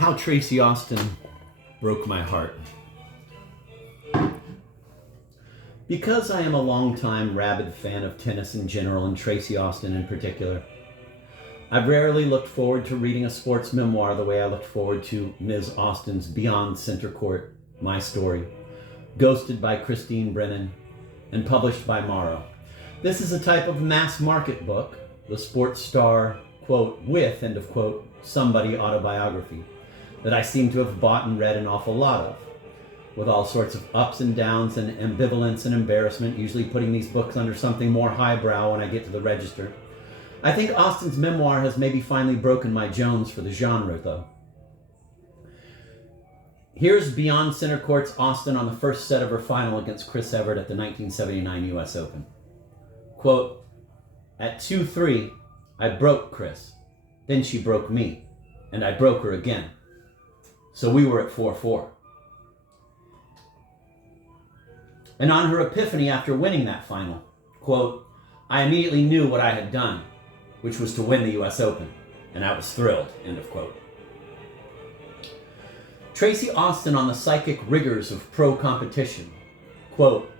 How Tracy Austin broke my heart. Because I am a longtime rabid fan of tennis in general and Tracy Austin in particular, I've rarely looked forward to reading a sports memoir the way I looked forward to Ms. Austin's Beyond Center Court, My Story, ghosted by Christine Brennan and published by Morrow. This is a type of mass market book, the sports star, quote, with, end of quote, somebody autobiography, that I seem to have bought and read an awful lot of, with all sorts of ups and downs and ambivalence and embarrassment, usually putting these books under something more highbrow when I get to the register. I think Austin's memoir has maybe finally broken my Jones for the genre, though. Here's Beyond Center Court's Austin on the first set of her final against Chris Evert at the 1979 U.S. Open. Quote, "At 2-3, I broke Chris. Then she broke me, and I broke her again. So we were at 4-4. And on her epiphany after winning that final, quote, I immediately knew what I had done, which was to win the U.S. Open, and I was thrilled," end of quote. Tracy Austin on the psychic rigors of pro competition, quote,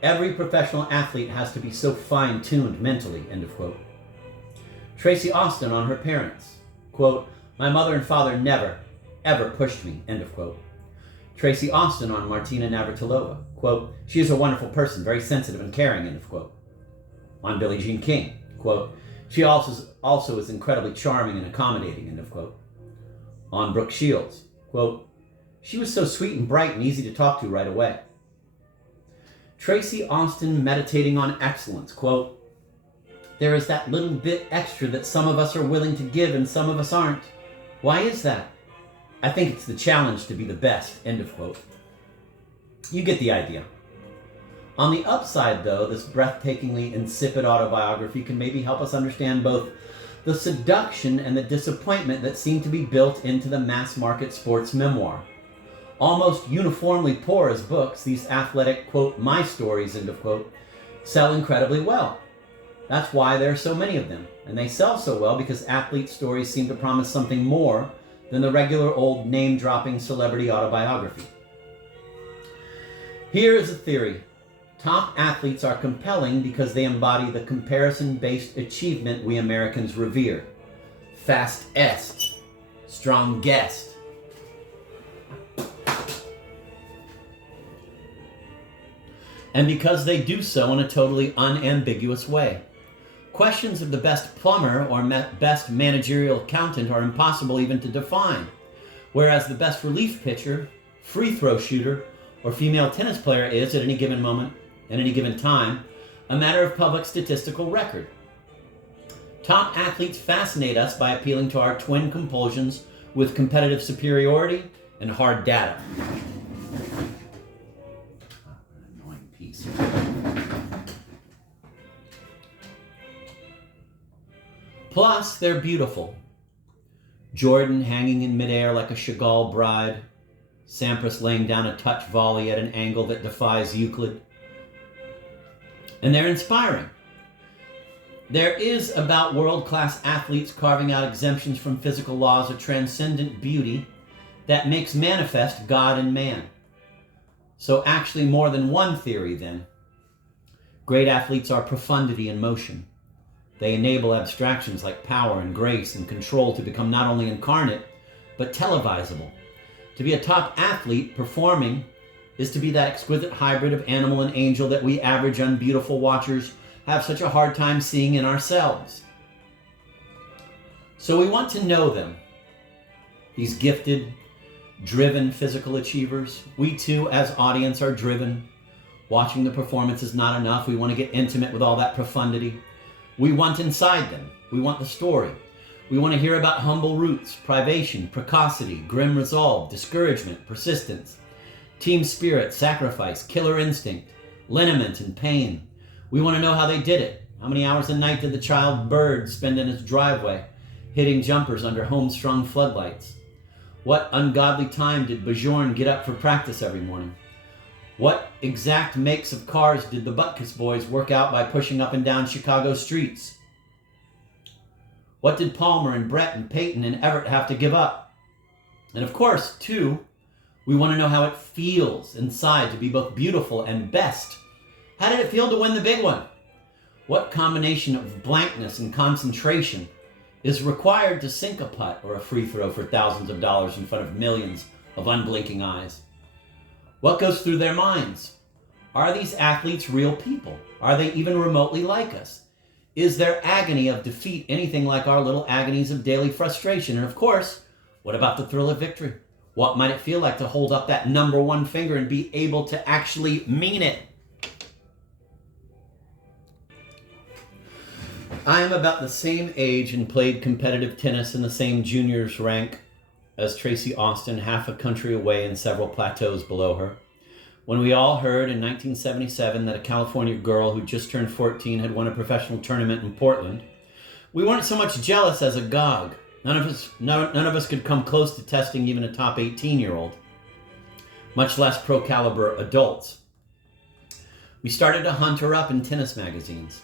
"Every professional athlete has to be so fine-tuned mentally," end of quote. Tracy Austin on her parents, quote, "My mother and father never, ever pushed me," end of quote. Tracy Austin on Martina Navratilova, quote, "She is a wonderful person, very sensitive and caring," end of quote. On Billie Jean King, quote, "She also is incredibly charming and accommodating," end of quote. On Brooke Shields, quote, "She was so sweet and bright and easy to talk to right away." Tracy Austin meditating on excellence, quote, "There is that little bit extra that some of us are willing to give and some of us aren't. Why is that? I think it's the challenge to be the best," end of quote. You get the idea. On the upside, though, this breathtakingly insipid autobiography can maybe help us understand both the seduction and the disappointment that seem to be built into the mass market sports memoir. Almost uniformly poor as books, these athletic, quote, "my stories," end of quote, sell incredibly well. That's why there are so many of them. And they sell so well because athlete stories seem to promise something more than the regular old name-dropping celebrity autobiography. Here is a theory. Top athletes are compelling because they embody the comparison-based achievement we Americans revere. Fast-est, strong-guest. And because they do so in a totally unambiguous way. Questions of the best plumber or best managerial accountant are impossible even to define, whereas the best relief pitcher, free throw shooter, or female tennis player is, at any given moment, at any given time, a matter of public statistical record. Top athletes fascinate us by appealing to our twin compulsions with competitive superiority and hard data. Annoying piece. Plus, they're beautiful. Jordan hanging in midair like a Chagall bride. Sampras laying down a touch volley at an angle that defies Euclid. And they're inspiring. There is about world-class athletes carving out exemptions from physical laws a transcendent beauty that makes manifest God and man. So actually more than one theory then. Great athletes are profundity in motion. They enable abstractions like power and grace and control to become not only incarnate, but televisable. To be a top athlete performing is to be that exquisite hybrid of animal and angel that we average unbeautiful watchers have such a hard time seeing in ourselves. So we want to know them, these gifted, driven physical achievers. We too, as audience, are driven. Watching the performance is not enough. We want to get intimate with all that profundity. We want inside them. We want the story. We want to hear about humble roots, privation, precocity, grim resolve, discouragement, persistence, team spirit, sacrifice, killer instinct, liniment, and pain. We want to know how they did it. How many hours a night did the child Bird spend in his driveway, hitting jumpers under home-strung floodlights? What ungodly time did Bajorn get up for practice every morning? What exact makes of cars did the Butkus boys work out by pushing up and down Chicago streets? What did Palmer and Brett and Peyton and Everett have to give up? And of course, too, we want to know how it feels inside to be both beautiful and best. How did it feel to win the big one? What combination of blankness and concentration is required to sink a putt or a free throw for thousands of dollars in front of millions of unblinking eyes? What goes through their minds? Are these athletes real people? Are they even remotely like us? Is their agony of defeat anything like our little agonies of daily frustration? And of course, what about the thrill of victory? What might it feel like to hold up that number one finger and be able to actually mean it? I am about the same age and played competitive tennis in the same juniors rank as Tracy Austin, half a country away and several plateaus below her. When we all heard in 1977 that a California girl who just turned 14 had won a professional tournament in Portland, we weren't so much jealous as agog. None of us could come close to testing even a top 18-year-old, much less pro-caliber adults. We started to hunt her up in tennis magazines,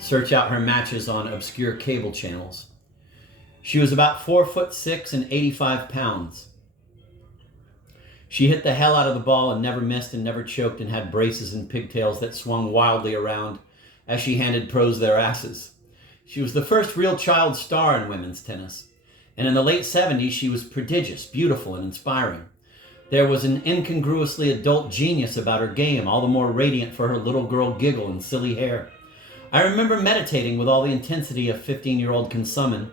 search out her matches on obscure cable channels. She was about 4'6" and 85 pounds. She hit the hell out of the ball and never missed and never choked and had braces and pigtails that swung wildly around as she handed pros their asses. She was the first real child star in women's tennis, and in the late 70s she was prodigious, beautiful, and inspiring. There was an incongruously adult genius about her game, all the more radiant for her little girl giggle and silly hair. I remember meditating with all the intensity a 15-year-old can summon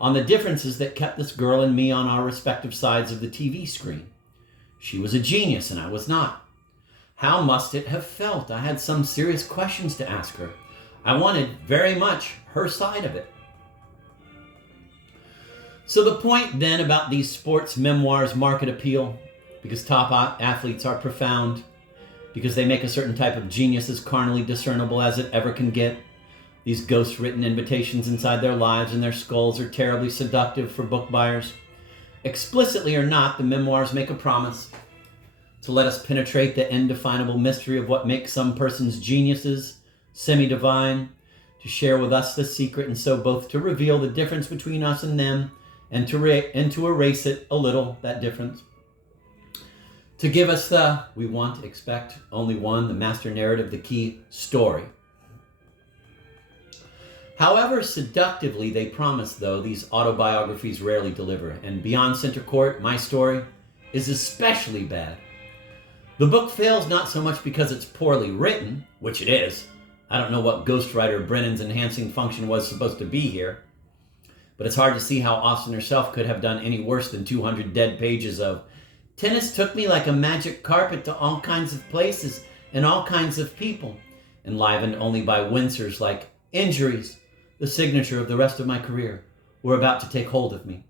on the differences that kept this girl and me on our respective sides of the TV screen. She was a genius and I was not. How must it have felt? I had some serious questions to ask her. I wanted very much her side of it. So the point then about these sports memoirs' market appeal, because top athletes are profound, because they make a certain type of genius as carnally discernible as it ever can get. These ghost-written invitations inside their lives and their skulls are terribly seductive for book buyers. Explicitly or not, the memoirs make a promise to let us penetrate the indefinable mystery of what makes some persons geniuses, semi-divine, to share with us the secret, and so both to reveal the difference between us and them, and to erase it a little, that difference. To give us the, we want, expect, only one, the master narrative, the key story. However seductively they promise, though, these autobiographies rarely deliver, and Beyond Center Court, my story, is especially bad. The book fails not so much because it's poorly written, which it is. I don't know what ghostwriter Brennan's enhancing function was supposed to be here, but it's hard to see how Austin herself could have done any worse than 200 dead pages of tennis took me like a magic carpet to all kinds of places and all kinds of people, enlivened only by wincers like injuries, the signature of the rest of my career, were about to take hold of me.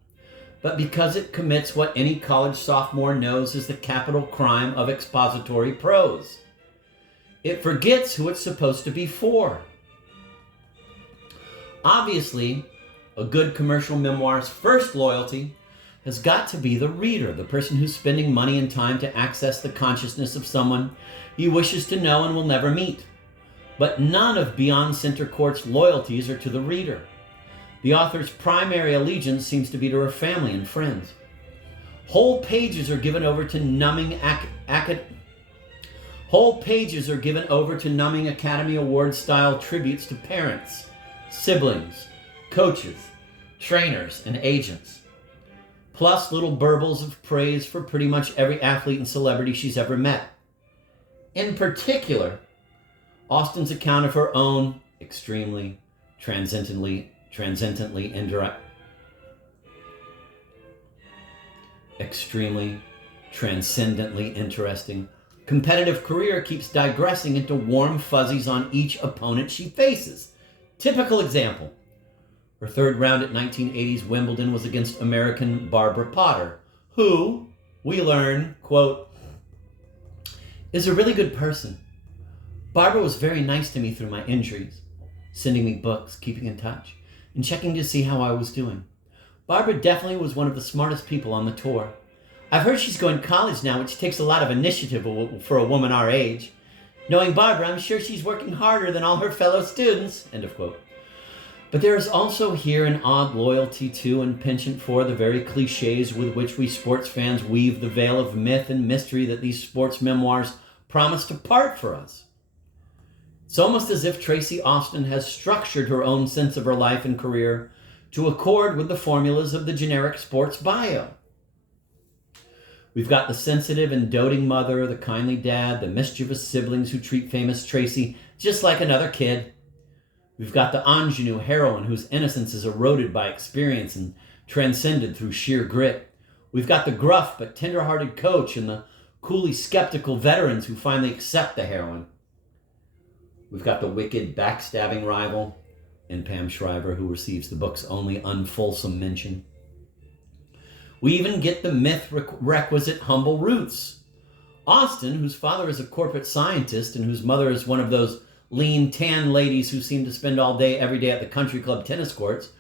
But because it commits what any college sophomore knows is the capital crime of expository prose. It forgets who it's supposed to be for. Obviously, a good commercial memoir's first loyalty has got to be the reader, the person who's spending money and time to access the consciousness of someone he wishes to know and will never meet. But none of Beyond Center Court's loyalties are to the reader. The author's primary allegiance seems to be to her family and friends. Whole pages are given over to numbing Academy Award-style tributes to parents, siblings, coaches, trainers, and agents, plus little burbles of praise for pretty much every athlete and celebrity she's ever met. In particular, Austin's account of her own extremely, transcendently interesting competitive career keeps digressing into warm fuzzies on each opponent she faces. Typical example. Her third round at 1980's Wimbledon was against American Barbara Potter, who, we learn, quote, is a really good person. Barbara was very nice to me through my injuries, sending me books, keeping in touch, and checking to see how I was doing. Barbara definitely was one of the smartest people on the tour. I've heard she's going to college now, which takes a lot of initiative for a woman our age. Knowing Barbara, I'm sure she's working harder than all her fellow students, end of quote. But there is also here an odd loyalty to and penchant for the very cliches with which we sports fans weave the veil of myth and mystery that these sports memoirs promise to part for us. It's almost as if Tracy Austin has structured her own sense of her life and career to accord with the formulas of the generic sports bio. We've got the sensitive and doting mother, the kindly dad, the mischievous siblings who treat famous Tracy just like another kid. We've got the ingenue heroine whose innocence is eroded by experience and transcended through sheer grit. We've got the gruff but tender-hearted coach and the coolly skeptical veterans who finally accept the heroine. We've got the wicked, backstabbing rival in Pam Shriver, who receives the book's only unfulsome mention. We even get the myth-requisite humble roots. Austin, whose father is a corporate scientist and whose mother is one of those lean, tan ladies who seem to spend all day, every day at the country club tennis courts,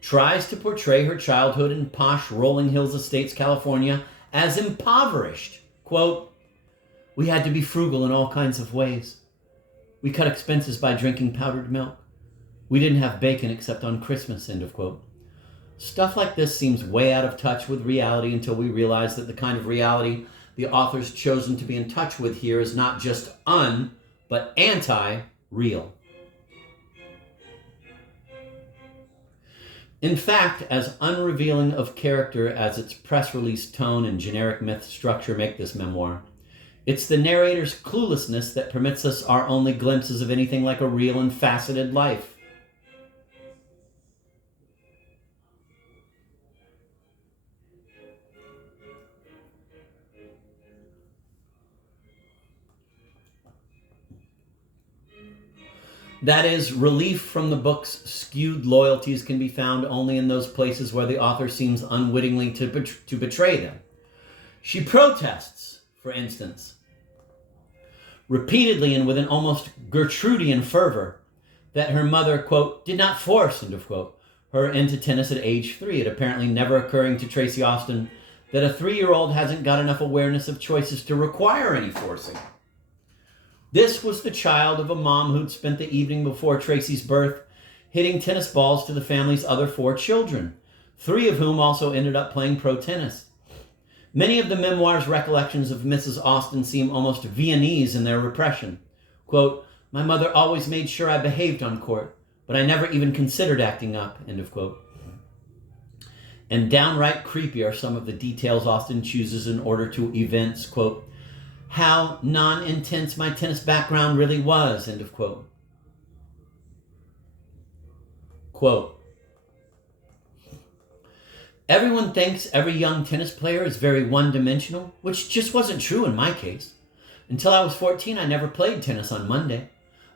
tries to portray her childhood in posh Rolling Hills Estates, California, as impoverished. Quote, "We had to be frugal in all kinds of ways. We cut expenses by drinking powdered milk. We didn't have bacon except on Christmas," end of quote. Stuff like this seems way out of touch with reality until we realize that the kind of reality the author's chosen to be in touch with here is not just but anti-real. In fact, as unrevealing of character as its press release tone and generic myth structure make this memoir, it's the narrator's cluelessness that permits us our only glimpses of anything like a real and faceted life. That is, relief from the book's skewed loyalties can be found only in those places where the author seems unwittingly to betray them. She protests, for instance, repeatedly and with an almost Gertrudian fervor, that her mother, quote, "did not force," end of quote, her into tennis at age 3, it apparently never occurring to Tracy Austin that a 3-year-old hasn't got enough awareness of choices to require any forcing. This was the child of a mom who'd spent the evening before Tracy's birth hitting tennis balls to the family's other 4 children, 3 of whom also ended up playing pro tennis. Many of the memoir's recollections of Mrs. Austin seem almost Viennese in their repression. Quote, "My mother always made sure I behaved on court, but I never even considered acting up," end of quote. And downright creepy are some of the details Austin chooses in order to evince, quote, "how non-intense my tennis background really was," end of quote. Quote, "Everyone thinks every young tennis player is very one-dimensional, which just wasn't true in my case. Until I was 14, I never played tennis on Monday.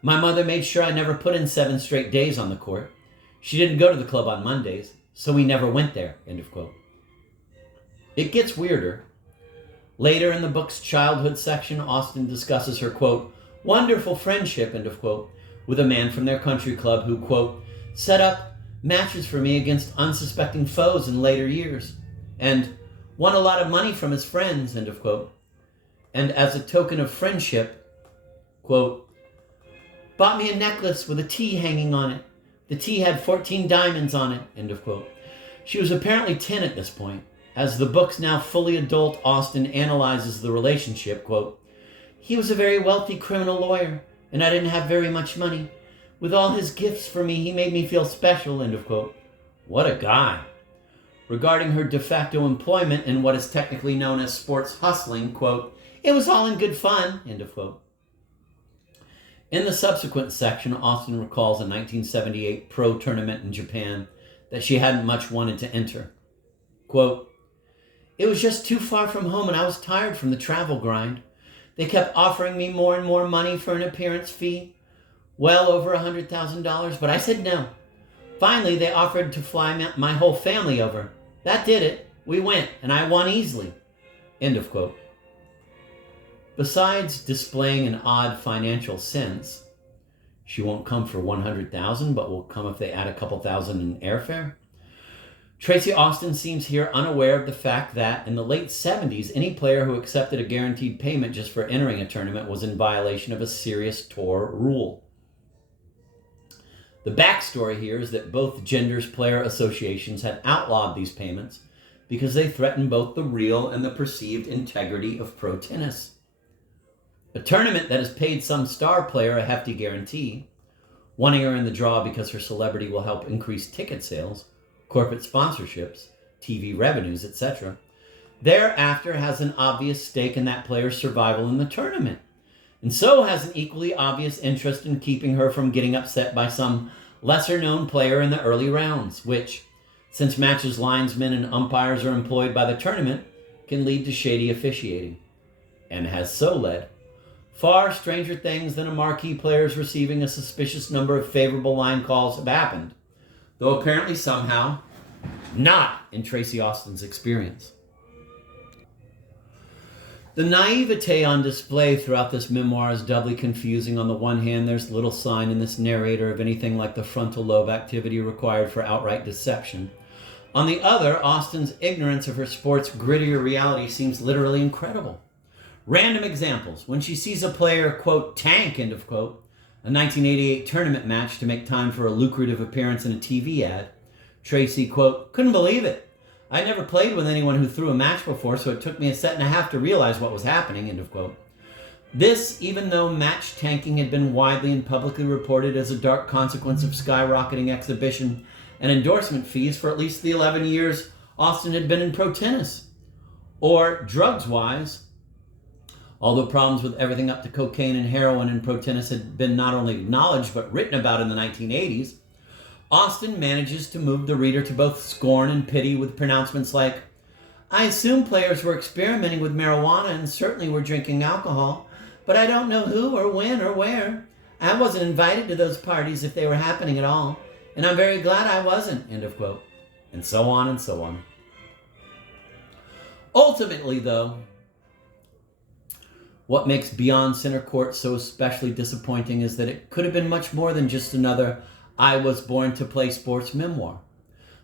My mother made sure I never put in 7 straight days on the court. She didn't go to the club on Mondays, so we never went there," end of quote. It gets weirder. Later in the book's childhood section, Austin discusses her, quote, "wonderful friendship," end of quote, with a man from their country club who, quote, "set up matches for me against unsuspecting foes in later years, and won a lot of money from his friends," end of quote. And as a token of friendship, quote, "bought me a necklace with a T hanging on it. The T had 14 diamonds on it," end of quote. She was apparently 10 at this point. As the book's now fully adult Austin analyzes the relationship, quote, "he was a very wealthy criminal lawyer, and I didn't have very much money. With all his gifts for me, he made me feel special," end of quote. What a guy. Regarding her de facto employment in what is technically known as sports hustling, quote, "it was all in good fun," end of quote. In the subsequent section, Austin recalls a 1978 pro tournament in Japan that she hadn't much wanted to enter. Quote, "it was just too far from home and I was tired from the travel grind. They kept offering me more and more money for an appearance fee, well over $100,000, but I said no. Finally, they offered to fly my whole family over. That did it. We went, and I won easily," end of quote. Besides displaying an odd financial sense, she won't come for $100,000, but will come if they add a couple thousand in airfare. Tracy Austin seems here unaware of the fact that in the late 70s, any player who accepted a guaranteed payment just for entering a tournament was in violation of a serious tour rule. The backstory here is that both genders' player associations had outlawed these payments because they threatened both the real and the perceived integrity of pro tennis. A tournament that has paid some star player a hefty guarantee, wanting her in the draw because her celebrity will help increase ticket sales, corporate sponsorships, TV revenues, etc., thereafter has an obvious stake in that player's survival in the tournament, and so has an equally obvious interest in keeping her from getting upset by some lesser-known player in the early rounds, which, since matches linesmen and umpires are employed by the tournament, can lead to shady officiating, and has so led. Far stranger things than a marquee player's receiving a suspicious number of favorable line calls have happened, though apparently somehow not in Tracy Austin's experience. The naivete on display throughout this memoir is doubly confusing. On the one hand, there's little sign in this narrator of anything like the frontal lobe activity required for outright deception. On the other, Austin's ignorance of her sport's grittier reality seems literally incredible. Random examples. When she sees a player, quote, tank, end of quote, a 1988 tournament match to make time for a lucrative appearance in a TV ad, Tracy, quote, couldn't believe it. I never played with anyone who threw a match before, so it took me a set and a half to realize what was happening, end of quote. This, even though match tanking had been widely and publicly reported as a dark consequence of skyrocketing exhibition and endorsement fees for at least the 11 years Austin had been in pro tennis. Or, drugs-wise, although problems with everything up to cocaine and heroin in pro tennis had been not only acknowledged but written about in the 1980s, Austin manages to move the reader to both scorn and pity with pronouncements like, I assume players were experimenting with marijuana and certainly were drinking alcohol, but I don't know who or when or where. I wasn't invited to those parties if they were happening at all, and I'm very glad I wasn't, end of quote. And so on and so on. Ultimately, though, what makes Beyond Center Court so especially disappointing is that it could have been much more than just another I was born to play sports memoir.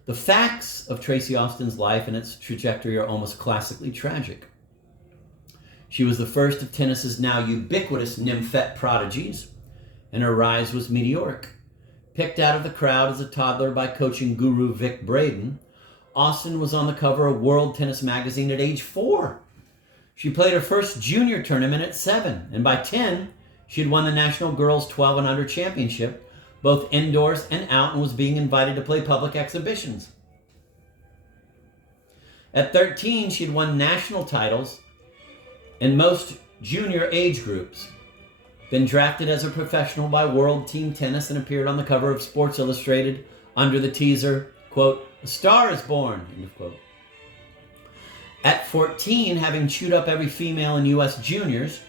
The facts of Tracy Austin's life and its trajectory are almost classically tragic. She was the first of tennis's now ubiquitous nymphette prodigies, and her rise was meteoric. Picked out of the crowd as a toddler by coaching guru Vic Braden, Austin was on the cover of World Tennis magazine at age 4. She played her first junior tournament at 7, and by 10, she had won the National Girls 12 and Under Championship, both indoors and out, and was being invited to play public exhibitions. At 13, she had won national titles in most junior age groups, been drafted as a professional by World Team Tennis, and appeared on the cover of Sports Illustrated under the teaser, quote, a star is born, end of quote. At 14, having chewed up every female in U.S. juniors,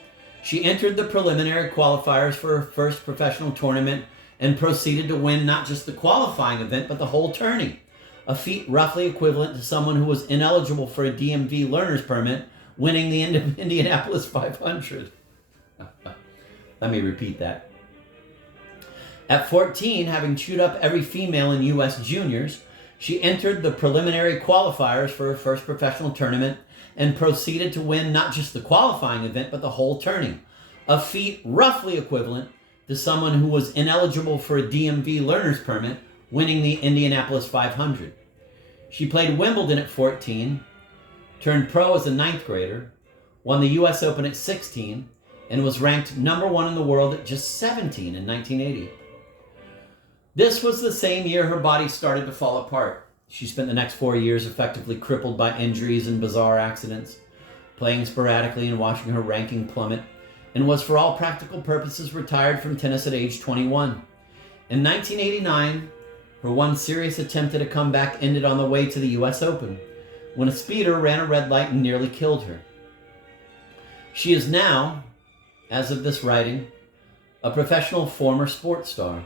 she entered the preliminary qualifiers for her first professional tournament and proceeded to win not just the qualifying event, but the whole tourney, a feat roughly equivalent to someone who was ineligible for a DMV learner's permit, winning the Indianapolis 500. Let me repeat that. At 14, having chewed up every female in U.S. juniors, she entered the preliminary qualifiers for her first professional tournament and proceeded to win not just the qualifying event, but the whole tourney, a feat roughly equivalent to someone who was ineligible for a DMV learner's permit, winning the Indianapolis 500. She played Wimbledon at 14, turned pro as a 9th grader, won the U.S. Open at 16, and was ranked number 1 in the world at just 17 in 1980. This was the same year her body started to fall apart. She spent the next 4 years effectively crippled by injuries and bizarre accidents, playing sporadically and watching her ranking plummet, and was for all practical purposes retired from tennis at age 21. In 1989, her one serious attempt at a comeback ended on the way to the U.S. Open, when a speeder ran a red light and nearly killed her. She is now, as of this writing, a professional former sports star,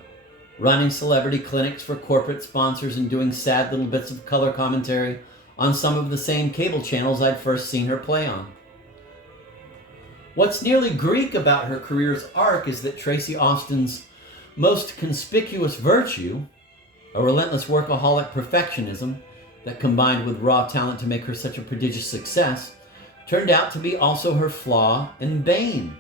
running celebrity clinics for corporate sponsors and doing sad little bits of color commentary on some of the same cable channels I'd first seen her play on. What's nearly Greek about her career's arc is that Tracy Austin's most conspicuous virtue, a relentless workaholic perfectionism that combined with raw talent to make her such a prodigious success, turned out to be also her flaw and bane.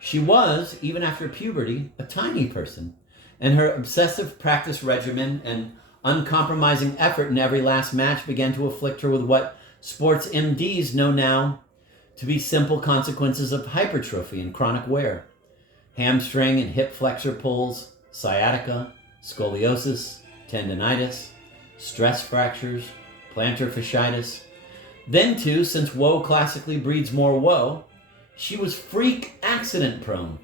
She was, even after puberty, a tiny person, and her obsessive practice regimen and uncompromising effort in every last match began to afflict her with what sports MDs know now to be simple consequences of hypertrophy and chronic wear. Hamstring and hip flexor pulls, sciatica, scoliosis, tendinitis, stress fractures, plantar fasciitis. Then too, since woe classically breeds more woe, she was freak accident prone.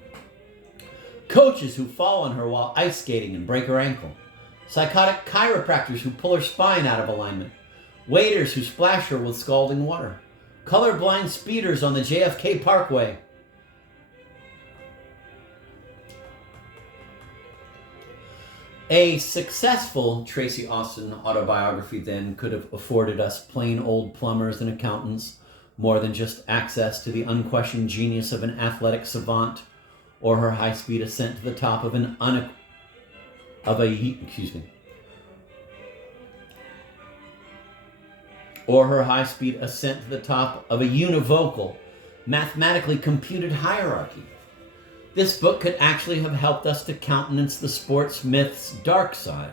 Coaches who fall on her while ice skating and break her ankle. Psychotic chiropractors who pull her spine out of alignment. Waiters who splash her with scalding water. Colorblind speeders on the JFK Parkway. A successful Tracy Austin autobiography then could have afforded us plain old plumbers and accountants more than just access to the unquestioned genius of an athletic savant or her high-speed ascent to the top of a univocal, mathematically computed hierarchy. This book could actually have helped us to countenance the sports myth's dark side.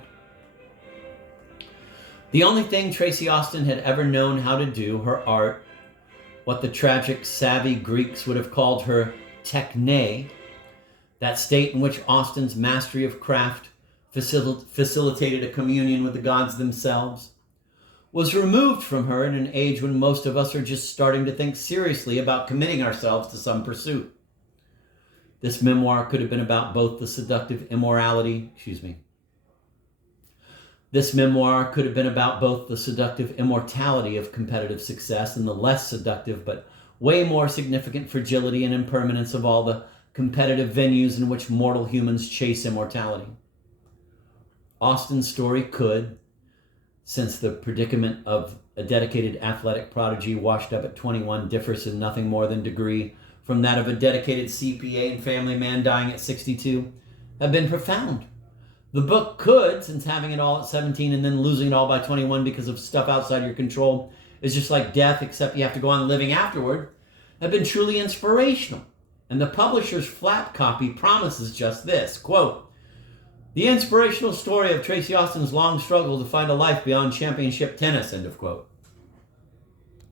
The only thing Tracy Austin had ever known how to do, her art, what the tragic, savvy Greeks would have called her techne, that state in which Austin's mastery of craft facilitated a communion with the gods themselves, was removed from her in an age when most of us are just starting to think seriously about committing ourselves to some pursuit. This memoir could have been about both the seductive immortality of competitive success and the less seductive but way more significant fragility and impermanence of all the competitive venues in which mortal humans chase immortality. Austin's story could, since the predicament of a dedicated athletic prodigy washed up at 21 differs in nothing more than degree from that of a dedicated CPA and family man dying at 62, have been profound. The book could, since having it all at 17 and then losing it all by 21 because of stuff outside your control is just like death, except you have to go on living afterward, have been truly inspirational. And the publisher's flap copy promises just this, quote, "The inspirational story of Tracy Austin's long struggle to find a life beyond championship tennis," end of quote.